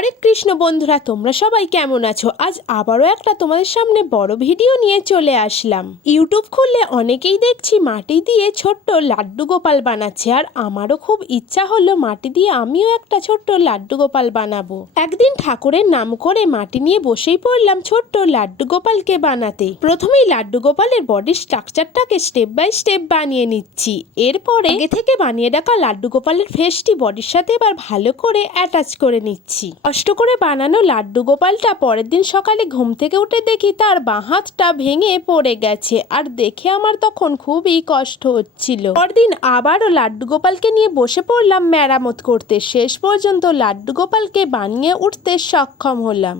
হরে কৃষ্ণ বন্ধুরা, তোমরা সবাই কেমন আছো? আজ আবারও একটা তোমাদের সামনে বড় ভিডিও নিয়ে চলে আসলাম। ইউটিউব খুললে অনেকেই দেখছি মাটি দিয়ে ছোট্ট লাড্ডু গোপাল বানাচ্ছে, আর আমারও খুব ইচ্ছা হলো মাটি দিয়ে আমিও একটা ছোট্ট লাড্ডু গোপাল বানাবো। একদিন ঠাকুরের নাম করে মাটি নিয়ে বসেই পড়লাম ছোট্ট লাড্ডু গোপালকে বানাতে। প্রথমেই লাড্ডু গোপালের বডি স্ট্রাকচারটাকে স্টেপ বাই স্টেপ বানিয়ে নিচ্ছি। এরপরে আগে থেকে বানিয়ে রাখা লাড্ডু গোপালের ফেসটি বডির সাথে এবার ভালো করে অ্যাটাচ করে নিচ্ছি। কষ্ট করে বানানো লাড্ডু গোপালটা পরের দিন সকালে ঘুম থেকে উঠে দেখি তার বাঁ হাতটা ভেঙে পড়ে গেছে। আর দেখে আমার তখন খুবই কষ্ট হচ্ছিল। পরদিন আবারও লাড্ডু গোপালকে নিয়ে বসে পড়লাম মেরামত করতে। শেষ পর্যন্ত লাড্ডু গোপালকে বানিয়ে উঠতে সক্ষম হলাম।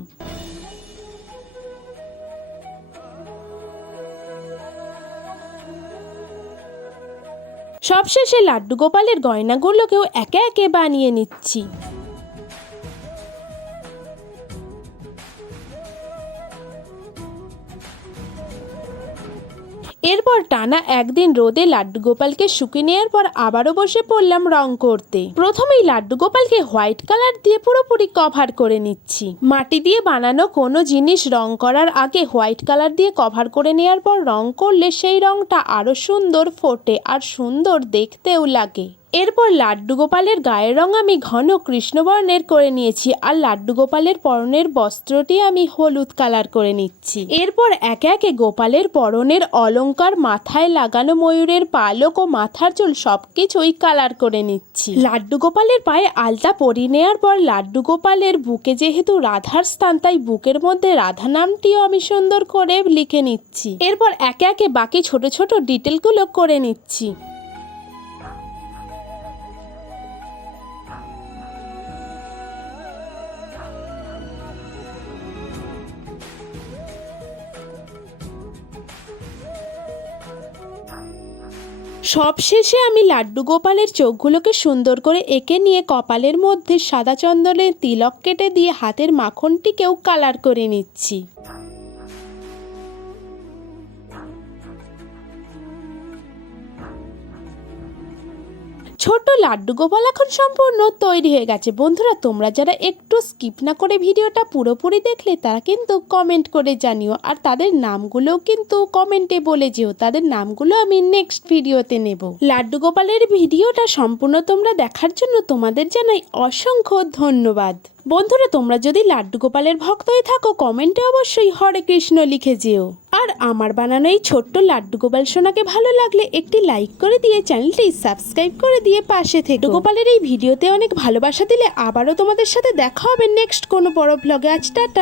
সবশেষে লাড্ডু গোপালের গয়নাগুলোকেও একে একে বানিয়ে নিচ্ছি। এরপর টানা একদিন রোদে লাড্ডু গোপালকে শুকিয়ে নেওয়ার পর আবারও বসে পড়লাম রং করতে। প্রথমেই লাড্ডু গোপালকে হোয়াইট কালার দিয়ে পুরোপুরি কভার করে নিচ্ছি। মাটি দিয়ে বানানো কোনো জিনিস রং করার আগে হোয়াইট কালার দিয়ে কভার করে নেওয়ার পর রং করলে সেই রংটা আরও সুন্দর ফোটে আর সুন্দর দেখতেও লাগে। এরপর লাড্ডু গোপালের গায়ের রং আমি ঘন কৃষ্ণবর্ণের করে নিয়েছি আর লাড্ডু গোপালের পরনের বস্ত্রটি আমি হলুদ কালার করে নিচ্ছি। এরপর একে একে গোপালের পরনের অলঙ্কার মাথায় লাগানো ময়ূরের পালক ও মাথার চুল সবকিছুই কালার করে নিচ্ছি। লাড্ডু গোপালের পায়ে আলতা পরিয়ে নেওয়ার পর লাড্ডু গোপালের বুকে যেহেতু রাধার স্থান, তাই বুকের মধ্যে রাধা নামটিও আমি সুন্দর করে লিখে নিচ্ছি। এরপর একে একে বাকি ছোট ছোট ডিটেলগুলো করে নিচ্ছি। সবশেষে আমি লাড্ডু গোপালের চোখগুলোকে সুন্দর করে এঁকে নিয়ে কপালের মধ্যে সাদা চন্দনের তিলক কেটে দিয়ে হাতের মাখনটিকেও কালার করে নিচ্ছি। ছোট লাড্ডু গোপাল এখন সম্পূর্ণ তৈরি হয়ে গেছে। বন্ধুরা, তোমরা যারা একটু স্কিপ না করে ভিডিওটা পুরোপুরি দেখলে, তারা কিন্তু কমেন্ট করে জানিও। আর তাদের নামগুলোও কিন্তু কমেন্টে বলে যেও। তাদের নামগুলো আমি নেক্সট ভিডিওতে নেব। লাড্ডু গোপালের ভিডিওটা সম্পূর্ণ তোমরা দেখার জন্য তোমাদের জানাই অসংখ্য ধন্যবাদ। বন্ধুরা, তোমরা যদি লাড্ডু গোপালের ভক্ত হয়ে থাকো কমেন্টে অবশ্যই হরে কৃষ্ণ লিখে যেও। আর আমার বানানো এই ছোট্ট লাড্ডু গোপাল সোনাকে ভালো লাগলে একটি লাইক করে দিয়ে চ্যানেলটি সাবস্ক্রাইব করে দিয়ে পাশে থেকে। গোপালের এই ভিডিওতে অনেক ভালোবাসা দিলে আবারও তোমাদের সাথে দেখা হবে নেক্সট কোনো বড় ব্লগে আজ টাটা।